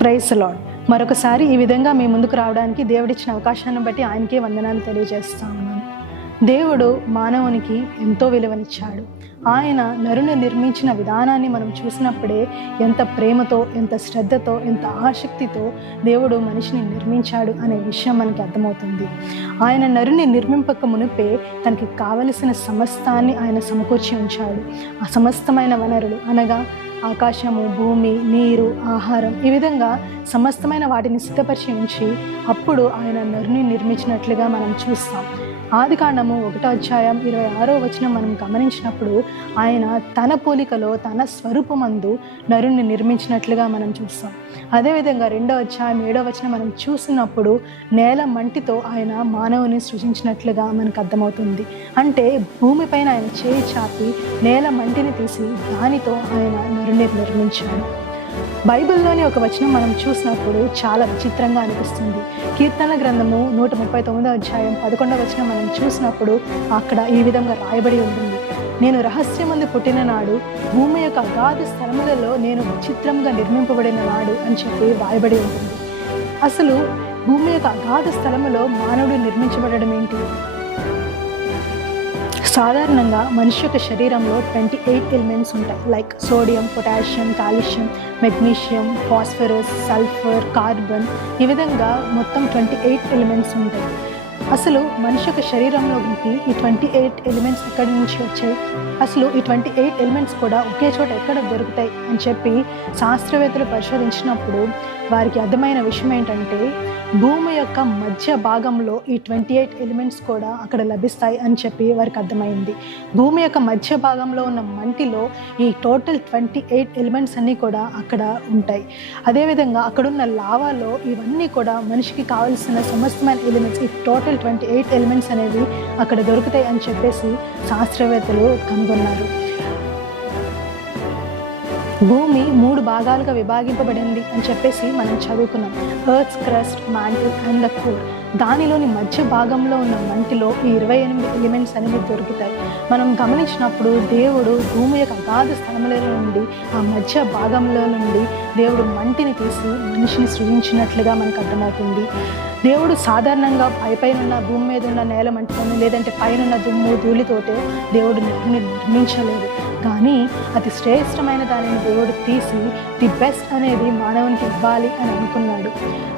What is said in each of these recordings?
Price lord మరొకసారి ఈ విధంగా మీ ముందుకు రావడానికి దేవుడిచ్చిన అవకాశాన్ని బట్టి ఆయనకే వందనాలు తెలియజేస్తా ఉన్నాను. దేవుడు మానవునికి ఎంతో విలువనిచ్చాడు. ఆయన నరుని నిర్మించిన విధానాన్ని మనం చూసినప్పుడే ఎంత ప్రేమతో ఎంత శ్రద్ధతో ఎంత ఆసక్తితో దేవుడు మనిషిని నిర్మించాడు అనే విషయం మనకి అర్థమవుతుంది. ఆయన నరుని నిర్మింపక మునిపే తనకి కావలసిన సమస్తాన్ని ఆయన సమకూర్చి ఉంచాడు. ఆ సమస్తమైన వనరులు అనగా ఆకాశము భూమి నీరు ఆహారం ఈ విధంగా సమస్తమైన వాటిని సిద్ధపరిచి ఉంచి అప్పుడు ఆయన నరుని నిర్మించినట్లుగా మనం చూస్తాం. ఆది కాండము ఒకటో అధ్యాయం ఇరవై ఆరో వచనం మనం గమనించినప్పుడు ఆయన తన పోలికలో తన స్వరూపమందు నరుణ్ణి నిర్మించినట్లుగా మనం చూస్తాం. అదేవిధంగా రెండో అధ్యాయం ఏడో వచనం మనం చూసినప్పుడు నేల మంటితో ఆయన మానవుని సృజించినట్లుగా మనకు అర్థమవుతుంది. అంటే భూమిపైన ఆయన చేయి చాపి నేల మంటిని తీసి దానితో ఆయన నరుణ్ణి నిర్మించాడు. బైబిల్లోని ఒక వచనం మనం చూసినప్పుడు చాలా విచిత్రంగా అనిపిస్తుంది. కీర్తన గ్రంథము నూట ముప్పై తొమ్మిదో అధ్యాయం పదకొండవ వచనం మనం చూసినప్పుడు అక్కడ ఈ విధంగా రాయబడి ఉంటుంది. నేను రహస్యమందు పుట్టిన నాడు భూమి యొక్క అగాధ స్థలములలో నేను విచిత్రంగా నిర్మింపబడిన నాడు అని చెప్పి రాయబడి ఉంటుంది. అసలు భూమి యొక్క అగాధ స్థలములో మానవుడు నిర్మించబడడం ఏంటి? సాధారణంగా మనిషి యొక్క శరీరంలో ట్వంటీ ఎయిట్ ఎలిమెంట్స్ ఉంటాయి. Like sodium potassium calcium magnesium phosphorus sulphur carbon ఈ విధంగా మొత్తం ట్వంటీ ఎయిట్ ఎలిమెంట్స్ ఉంటాయి. అసలు మనిషి యొక్క శరీరంలోకి ఈ ట్వంటీ ఎయిట్ ఎలిమెంట్స్ ఎక్కడి నుంచి వచ్చాయి? అసలు ఈ ట్వంటీ ఎయిట్ ఎలిమెంట్స్ కూడా ఒకే చోట ఎక్కడ దొరుకుతాయి? అని చెప్పి శాస్త్రవేత్తలు పరిశోధించినప్పుడు వారికి అర్థమైన విషయం ఏంటంటే భూమి యొక్క మధ్య భాగంలో ఈ ట్వంటీ ఎయిట్ ఎలిమెంట్స్ కూడా అక్కడ లభిస్తాయి అని చెప్పి వారికి అర్థమైంది. భూమి యొక్క మధ్య భాగంలో ఉన్న మంటిలో ఈ టోటల్ ట్వంటీ ఎయిట్ ఎలిమెంట్స్ అన్నీ కూడా అక్కడ ఉంటాయి. అదేవిధంగా అక్కడున్న లావాలో ఇవన్నీ కూడా మనిషికి కావాల్సిన సమస్తమైన ఎలిమెంట్స్ ఈ టోటల్ ట్వంటీ ఎయిట్ ఎలిమెంట్స్ అనేవి అక్కడ దొరుకుతాయి అని చెప్పేసి శాస్త్రవేత్తలు కనుగొన్నారు. భూమి మూడు భాగాలుగా విభాగింపబడింది అని చెప్పేసి మనం చదువుకున్నాం. Earth's crust mantle and the core దానిలోని మధ్య భాగంలో ఉన్న మంటిలో ఈ ఇరవై ఎనిమిది ఎలిమెంట్స్ అనేవి దొరుకుతాయి. మనం గమనించినప్పుడు దేవుడు భూమి యొక్క అగాధ స్థలంలో నుండి ఆ మధ్య భాగంలో నుండి దేవుడు మంటిని తీసి మనిషిని సృజించినట్లుగా మనకు అర్థమవుతుంది. దేవుడు సాధారణంగా పై పైన ఉన్న భూమి మీద ఉన్న నేల మంటితోనే లేదంటే పైన ఉన్న దుమ్ము ధూళితోటే దేవుడు నిర్మించలేదు. కానీ అతి శ్రేష్టమైన దానిని దేవుడు తీసి ది బెస్ట్ అనేది మానవునికి ఇవ్వాలి అని అనుకున్నాడు.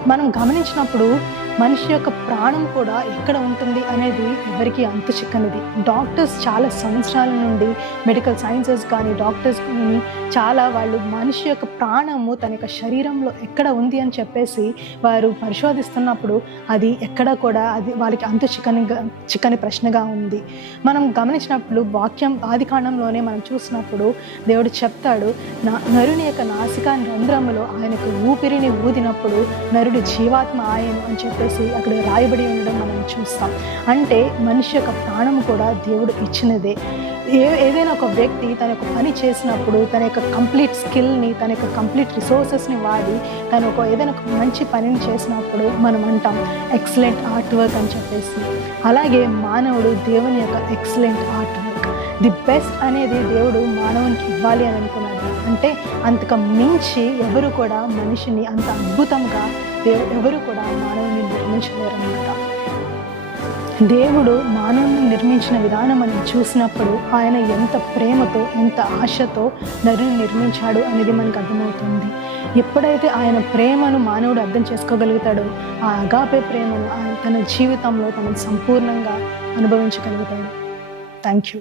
మనం గమనించినప్పుడు మనిషి యొక్క ప్రాణం కూడా ఎక్కడ ఉంటుంది అనేది ఎవరికి అంత చిక్కనిది. డాక్టర్స్ చాలా సంవత్సరాల నుండి మెడికల్ సైన్సెస్ కానీ డాక్టర్స్ కానీ చాలా వాళ్ళు మనిషి యొక్క ప్రాణము తన యొక్క శరీరంలో ఎక్కడ ఉంది అని చెప్పేసి వారు పరిశోధిస్తున్నప్పుడు అది ఎక్కడ కూడా అది వాళ్ళకి అంత చిక్కని చిక్కని ప్రశ్నగా ఉంది. మనం గమనించినప్పుడు వాక్యం ఆది కాండంలోనే మనం చూసినప్పుడు దేవుడు చెప్తాడు నా నరుని యొక్క నాసికా రంధ్రములో ఆయనకు ఊపిరిని ఊదినప్పుడు నరుడు జీవాత్మ ఆయన అని చెప్పేసి అక్కడ రాయబడి ఉండడం మనం చూస్తాం. అంటే మనిషి యొక్క ప్రాణం కూడా దేవుడు ఇచ్చినదే. ఏ ఏదైనా ఒక వ్యక్తి తన యొక్క పని చేసినప్పుడు తన యొక్క కంప్లీట్ స్కిల్ని తన యొక్క కంప్లీట్ రిసోర్సెస్ని వాడి తను ఒక ఏదైనా ఒక మంచి పనిని చేసినప్పుడు మనం అంటాం ఎక్సలెంట్ ఆర్ట్ వర్క్ అని చెప్పేసి. అలాగే మానవుడు దేవుని యొక్క excellent art work the best అనేది దేవుడు మానవునికి ఇవ్వాలి అని అనుకున్నాడు. అంటే అంతకు మించి ఎవరు కూడా మనిషిని అంత అద్భుతంగా దేవు ఎవరు కూడా మానవుని నిర్మించలేరు అనమాట దేవుడు మానవుని నిర్మించిన విధానం మనం చూసినప్పుడు ఆయన ఎంత ప్రేమతో ఎంత ఆశతో నరుని నిర్మించాడు అనేది మనకు అర్థమవుతుంది. ఎప్పుడైతే ఆయన ప్రేమను మానవుడు అర్థం చేసుకోగలుగుతాడో ఆ అగాపే ప్రేమను ఆయన తన జీవితంలో తనను సంపూర్ణంగా అనుభవించగలుగుతాడు. Thank you